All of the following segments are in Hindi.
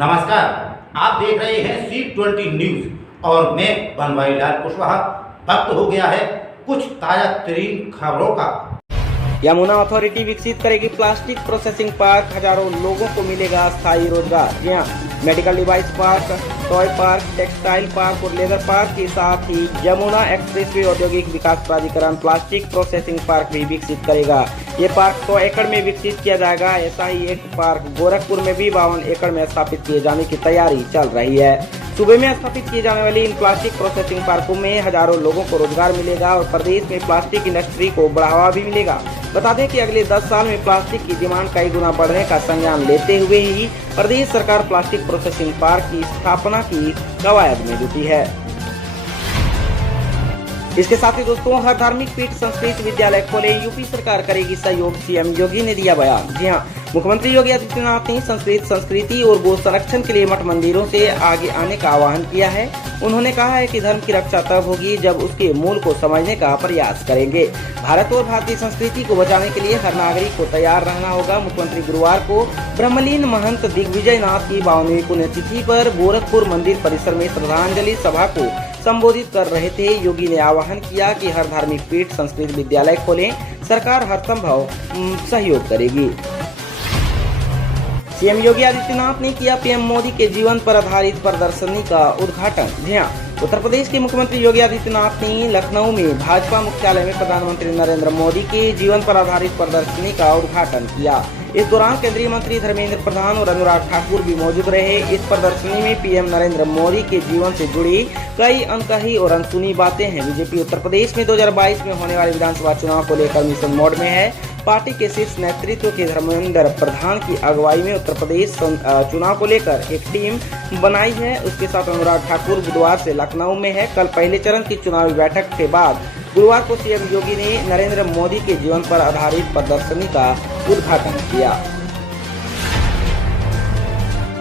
नमस्कार, आप देख रहे हैं C20 न्यूज और मैं बनवारी लाल कुशवाहा। वक्त हो गया है कुछ ताजा तरीन खबरों का। यमुना अथॉरिटी विकसित करेगी प्लास्टिक प्रोसेसिंग पार्क, हजारों लोगों को मिलेगा स्थायी रोजगार। जी हाँ, medical device park, toy park, textile park और लेदर पार्क के साथ ही यमुना एक्सप्रेसवे औद्योगिक विकास प्राधिकरण प्लास्टिक प्रोसेसिंग पार्क भी विकसित करेगा। ये पार्क 100 एकड़ में विकसित किया जाएगा। ऐसा ही एक पार्क गोरखपुर में भी 52 एकड़ में स्थापित किए जाने की तैयारी चल रही है। सूबे में स्थापित किए जाने वाली इन प्लास्टिक प्रोसेसिंग पार्कों में हजारों लोगों को रोजगार मिलेगा और प्रदेश में प्लास्टिक इंडस्ट्री को बढ़ावा भी मिलेगा। बता दें कि अगले 10 साल में प्लास्टिक की डिमांड कई गुना बढ़ने का संज्ञान लेते हुए ही प्रदेश सरकार प्लास्टिक प्रोसेसिंग पार्क की स्थापना की कवायद में जुटी है। इसके साथ ही दोस्तों, हर धार्मिक पीठ संस्कृत विद्यालय खोले, यूपी सरकार करेगी सहयोग, सीएम योगी ने दिया बयान। जी हाँ, मुख्यमंत्री योगी आदित्यनाथ ने संस्कृत संस्कृति और गो संरक्षण के लिए मठ मंदिरों से आगे आने का आह्वान किया है। उन्होंने कहा है कि धर्म की रक्षा तब होगी जब उसके मूल को समझने का प्रयास करेंगे। भारत और भारतीय संस्कृति को बचाने के लिए हर नागरिक को तैयार रहना होगा। मुख्यमंत्री गुरुवार को ब्रह्मलीन महंत दिग्विजय नाथ की 52वीं पुण्यतिथि पर गोरखपुर मंदिर परिसर में श्रद्धांजलि सभा को संबोधित कर रहे थे। योगी ने आह्वान किया कि हर धार्मिक पीठ संस्कृत विद्यालय खोलें, सरकार हर संभव सहयोग करेगी। सीएम योगी आदित्यनाथ ने किया पीएम मोदी के जीवन पर आधारित प्रदर्शनी का उद्घाटन। जी हाँ, उत्तर प्रदेश के मुख्यमंत्री योगी आदित्यनाथ ने लखनऊ में भाजपा मुख्यालय में प्रधानमंत्री नरेंद्र मोदी के जीवन पर आधारित प्रदर्शनी का उद्घाटन किया। इस दौरान केंद्रीय मंत्री धर्मेंद्र प्रधान और अनुराग ठाकुर भी मौजूद रहे। इस प्रदर्शनी में पीएम नरेंद्र मोदी के जीवन से जुड़ी कई अनकही और अनसुनी बातें हैं। बीजेपी उत्तर प्रदेश में 2022 में होने वाले विधानसभा चुनाव को लेकर मिशन मोड में है। पार्टी के शीर्ष नेतृत्व के धर्मेंद्र प्रधान की अगुवाई में उत्तर प्रदेश चुनाव को लेकर एक टीम बनाई है। उसके साथ अनुराग ठाकुर बुधवार से लखनऊ में है। कल पहले चरण की चुनावी बैठक के बाद गुरुवार को सीएम योगी ने नरेंद्र मोदी के जीवन पर आधारित प्रदर्शनी का उद्घाटन किया।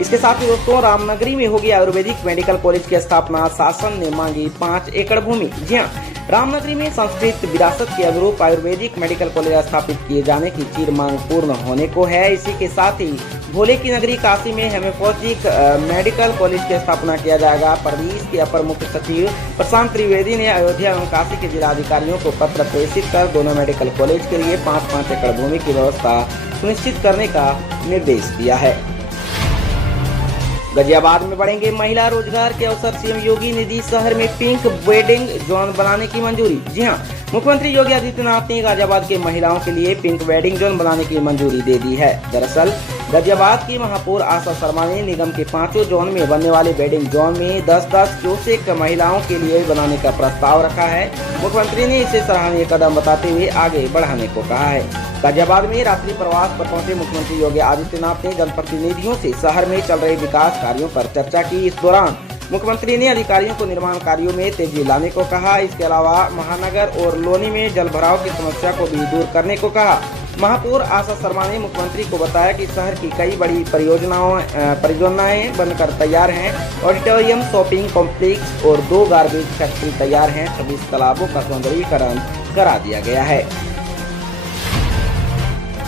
इसके साथ ही दोस्तों, रामनगरी में होगी आयुर्वेदिक मेडिकल कॉलेज की स्थापना, शासन ने मांगी 5 एकड़ भूमि। जी हाँ, रामनगरी में संस्कृत विरासत के अनुरूप आयुर्वेदिक मेडिकल कॉलेज स्थापित किए जाने की चिर मांग पूर्ण होने को है। इसी के साथ ही भोले की नगरी काशी में हेमोपैथिक मेडिकल कॉलेज की स्थापना किया जाएगा। प्रदेश के अपर मुख्य सचिव प्रशांत त्रिवेदी ने अयोध्या एवं काशी के जिलाधिकारियों को पत्र प्रेषित कर दोनों मेडिकल कॉलेज के लिए 5-5 एकड़ भूमि की व्यवस्था सुनिश्चित करने का निर्देश दिया है। गाजियाबाद में बढ़ेंगे महिला रोजगार के अवसर, सीएम योगी ने दी शहर में पिंक वेडिंग जोन बनाने की मंजूरी। जी हां, मुख्यमंत्री योगी आदित्यनाथ ने गाजियाबाद के महिलाओं के लिए पिंक वेडिंग जोन बनाने की मंजूरी दे दी है। दरअसल गाजियाबाद की महापौर आशा शर्मा ने निगम के 5 जोन में बनने वाले वेडिंग जोन में 10-10 क्यूसेक महिलाओं के लिए बनाने का प्रस्ताव रखा है। मुख्यमंत्री ने इसे सराहनीय कदम बताते हुए आगे बढ़ाने को कहा है। गाजियाबाद में रात्रि प्रवास पर पहुंचे मुख्यमंत्री योगी आदित्यनाथ ने जनप्रतिनिधियों से शहर में चल रहे विकास कार्यों पर चर्चा की। इस दौरान मुख्यमंत्री ने अधिकारियों को निर्माण कार्यों में तेजी लाने को कहा। इसके अलावा महानगर और लोनी में जल भराव की समस्या को भी दूर करने को कहा। महापौर आशा शर्मा ने मुख्यमंत्री को बताया कि शहर की कई बड़ी परियोजनाएं बनकर तैयार हैं। ऑडिटोरियम, शॉपिंग कॉम्प्लेक्स और 2 गार्बेज फैक्ट्री तैयार हैं। 26 तालाबों का सौंदर्यीकरण करा दिया गया है।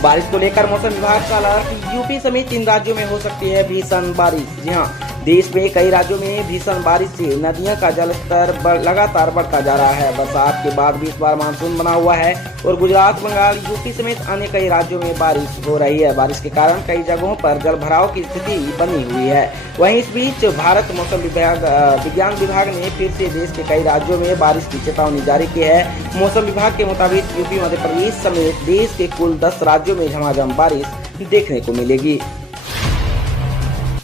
बारिश को लेकर मौसम विभाग का अलर्ट, यूपी समेत 3 राज्यों में हो सकती है भीषण बारिश। जी हाँ, देश में कई राज्यों में भीषण बारिश से नदियों का जलस्तर लगातार बढ़ता जा रहा है। बरसात के बाद भी इस बार मानसून बना हुआ है और गुजरात, बंगाल, यूपी समेत अन्य कई राज्यों में बारिश हो रही है। बारिश के कारण कई जगहों पर जल भराव की स्थिति बनी हुई है। वहीं इस बीच भारत मौसम विज्ञान विभाग ने फिर से देश के कई राज्यों में बारिश की चेतावनी जारी की है। मौसम विभाग के मुताबिक यूपी, मध्य प्रदेश समेत देश के कुल 10 राज्यों में झमाझम बारिश देखने को मिलेगी।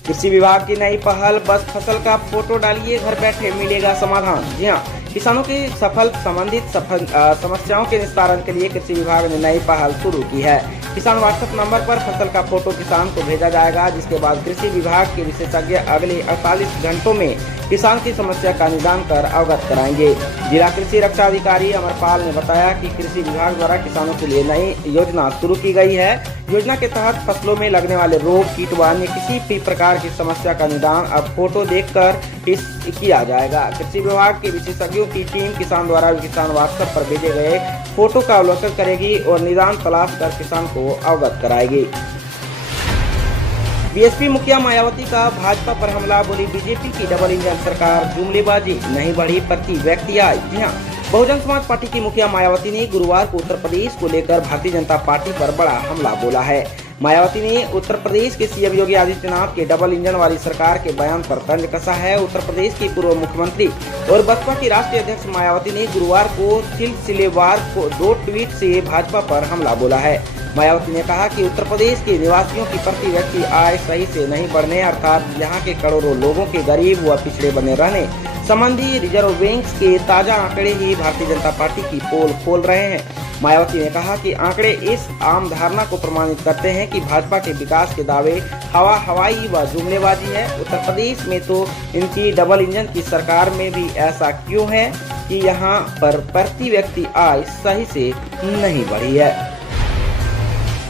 कृषि विभाग की नई पहल, बस फसल का फोटो डालिए, घर बैठे मिलेगा समाधान। जी हाँ, किसानों की संबंधित समस्याओं के निस्तारण के लिए कृषि विभाग ने नई पहल शुरू की है। किसान व्हाट्सएप नंबर पर फसल का फोटो किसान को भेजा जाएगा, जिसके बाद कृषि विभाग के विशेषज्ञ अगले 48 घंटों में किसान की समस्या का निदान कर अवगत कराएंगे। जिला कृषि रक्षा अधिकारी अमरपाल ने बताया कि कृषि विभाग द्वारा किसानों के लिए नई योजना शुरू की गई है। योजना के तहत फसलों में लगने वाले रोग, कीट व अन्य किसी भी प्रकार की समस्या का निदान अब फोटो देखकर किया जाएगा। कृषि विभाग के विशेषज्ञों की टीम किसान द्वारा किसान व्हाट्सएप पर भेजे गए फोटो का अवलोकन करेगी और निदान तलाश कर किसान को अवगत कराएगी। बीएसपी मुखिया मायावती का भाजपा पर हमला, बोली बीजेपी की डबल इंजन सरकार जुमलेबाजी, नहीं बढ़ी प्रति व्यक्ति आय। जी हाँ, बहुजन समाज पार्टी की मुखिया मायावती ने गुरुवार को उत्तर प्रदेश को लेकर भारतीय जनता पार्टी पर बड़ा हमला बोला है। मायावती ने उत्तर प्रदेश के सीएम योगी आदित्यनाथ के डबल इंजन वाली सरकार के बयान पर तंज कसा है। उत्तर प्रदेश की पूर्व मुख्यमंत्री और बसपा की राष्ट्रीय अध्यक्ष मायावती ने गुरुवार को सिलसिलेवार को 2 ट्वीट से भाजपा पर हमला बोला है। मायावती ने कहा कि उत्तर प्रदेश के निवासियों की प्रति व्यक्ति आय सही से नहीं बढ़ने, अर्थात यहाँ के करोड़ों लोगों के गरीब व पिछड़े बने रहने संबंधी रिजर्व बैंक के ताजा आंकड़े ही भारतीय जनता पार्टी की पोल खोल रहे हैं। मायावती ने कहा कि आंकड़े इस आम धारणा को प्रमाणित करते हैं कि भाजपा के विकास के दावे हवाई व जुमलेबाजी है। उत्तर प्रदेश में तो इनकी डबल इंजन की सरकार में भी ऐसा क्यों है कि यहाँ पर प्रति व्यक्ति आय सही से नहीं बढ़ी है।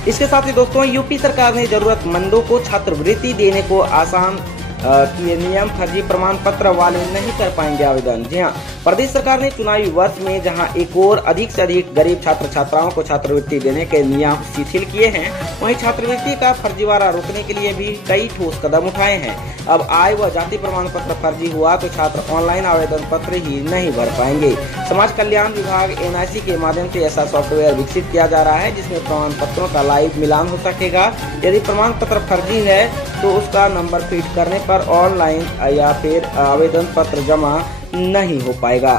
इसके साथ ही दोस्तों, यूपी सरकार ने जरूरतमंदों को छात्रवृत्ति देने को आसान किए नियम, फर्जी प्रमाण पत्र वाले नहीं कर पाएंगे आवेदन। जी हाँ, प्रदेश सरकार ने चुनावी वर्ष में जहां एक और अधिक से अधिक गरीब छात्र छात्राओं को छात्रवृत्ति देने के नियम शिथिल किए हैं, वहीं छात्रवृत्ति का फर्जीवाड़ा रोकने के लिए भी कई ठोस कदम उठाए हैं। अब आय व जाति प्रमाण पत्र फर्जी हुआ तो छात्र ऑनलाइन आवेदन पत्र ही नहीं भर पाएंगे। समाज कल्याण विभाग NIC के माध्यम से ऐसा सॉफ्टवेयर विकसित किया जा रहा है जिसमें प्रमाण पत्रों का लाइव मिलान हो सकेगा। यदि प्रमाण पत्र फर्जी है तो उसका नंबर फीड करने पर ऑनलाइन या फिर आवेदन पत्र जमा नहीं हो पाएगा।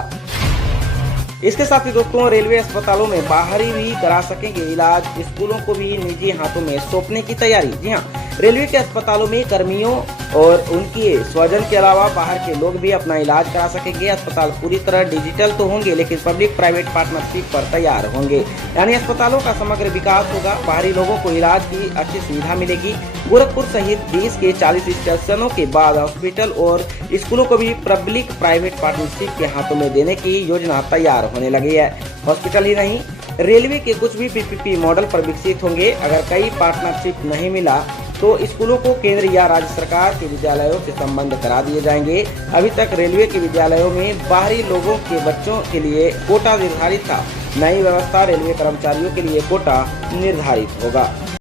इसके साथ ही दोस्तों, रेलवे अस्पतालों में बाहरी भी करा सकेंगे इलाज, स्कूलों को भी निजी हाथों में सौंपने की तैयारी। जी हाँ, रेलवे के अस्पतालों में कर्मियों और उनके स्वजन के अलावा बाहर के लोग भी अपना इलाज करा सकेंगे। अस्पताल पूरी तरह डिजिटल तो होंगे लेकिन पब्लिक प्राइवेट पार्टनरशिप पर तैयार होंगे, यानी अस्पतालों का समग्र विकास होगा। बाहरी लोगों को इलाज की अच्छी सुविधा मिलेगी। गोरखपुर सहित देश के 40 स्टेशनों के बाद हॉस्पिटल और स्कूलों को भी पब्लिक प्राइवेट पार्टनरशिप के हाथों में देने की योजना तैयार होने लगी है। हॉस्पिटल ही नहीं, रेलवे के कुछ भी PPP मॉडल पर विकसित होंगे। अगर कई पार्टनरशिप नहीं मिला तो स्कूलों को केंद्र या राज्य सरकार के विद्यालयों से संबंध करा दिए जाएंगे। अभी तक रेलवे के विद्यालयों में बाहरी लोगों के बच्चों के लिए कोटा निर्धारित था। नई व्यवस्था रेलवे कर्मचारियों के लिए कोटा निर्धारित होगा।